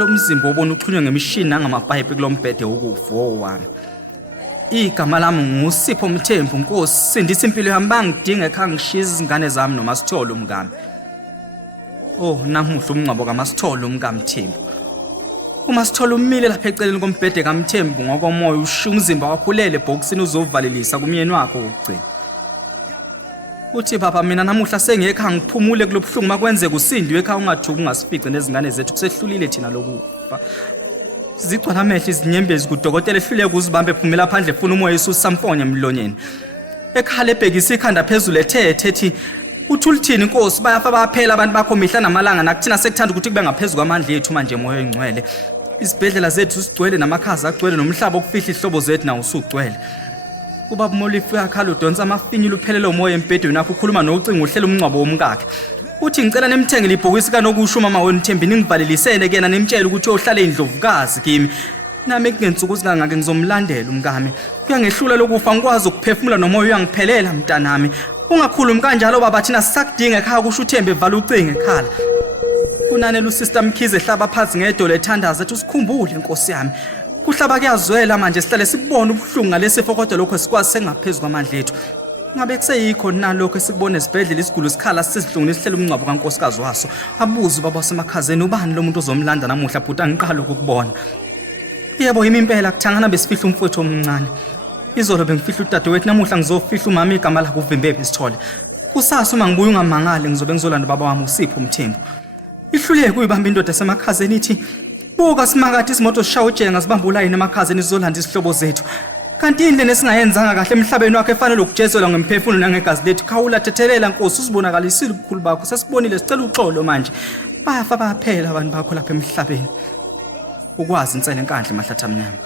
lo mzimba obona uxhunywe ngemishini nangamapayipi kulombhede wokufa wami. Igama lami nguSipho Mthembu Nkosi, sindisa impilo yami bangidinga ekhaya ngishiza izingane zami noMasithole umngami. Namuhla umncwabo kaMasithole umkaMthembu. uMasithole umile lapha eceleni kombhede kaMthembu ngokomoya ushiya umzimba wakhulele ebhokisini uzovalelisa kumyeni wakhe wokugcina. Uthi baba mina namuhla sengekhaya ngiphumule kulobhlungu makwenzeka usindiwe ekhaya ungathuki ungasifice nezingane zethu kusehlulile thina lokufa. Zigcwala amehlo izinyembezi kudokotela ehluleke ukuzibamba ephumela phandle efuna umoya esusamfonye emlonyeni. Ekhala ebhekisa ikhanda phezulu ethethe ethi uthulithini Nkosi bayafa baphela abantu bakho mihla namalanga nakuthina sekuthanda ukuthi kube ngaphezulu kwamandla ethu manje moya engcwele. Izibhedlela zethu sigcwele namakhaza agcwele nomhlaba okufihla ihlobo zethu nawo usugcwele. Ubaba Molifi uyakhala udonsa amafinyila uphelele umoya embhedweni wakhe ukhuluma nocingo uhlela umncwabo womkakhe. Uthi ngicela nemthengele ibhokisi kanokusho mama wenu Thembi ningivalelisene kena nimtshela ukuthi uyohlala endlovukazi kimi. Nami kungensuku zingangake ngizomlandela umkami. Kuyangehlula lokufa ngikwazi ukuphefumula nomoya uyangiphelela mntanami. Ungakhulumi kanjalo baba thina sisakudinga ekhaya kusho uThembi evala ucingo ekhala. Kunanele uSister Mkhize ehlaba phansi ngedolo ethandaza ethi usikhumbule Nkosi yami. Kuhlaba kuyazwela manje sihlale sibone ubuhlungu ngalesifo kodwa lokho sikwazi sengaphezulu kwamandla ethu. Ngabe kuseyikho nalokho esikubona esibhedlela isigulu sikhala sizihlungile sihlela umncwabo kaNkosikazi waso. Abuze baba wasemakhazeni ubani lo muntu ozomlanda namuhla bhuti angiqala ukubona. Yebo yimi impela kuthangana besifihla umfowethu omncane. Izolo bengifihla udadewethu namuhla ngizofihla umama igama lakhe uVimbebe Sithole. Kusasa uma ngibuya ungamangale ngizobe ngizolanda baba wami uSipho Mthembu. Ihluleke kuyibamba indoda esemakhazeni ithi buka simakade isimoto sishaya ujenga sibamba ulayini emakhazeni sizolanda isihlobo zethu. Kanti indlela esingayenzanga kahle emhlabeni wakhe efanele ukujezelwa ngemphefumulo nangegazi lethu khawula thethelela Nkosi usibonakalisile ubukhulu bakho sesibonile sicela uxolo manje bayafa baphela abantu bakho lapha emhlabeni. Ukwazi Nsele enkandla Mahlatha Mnyama.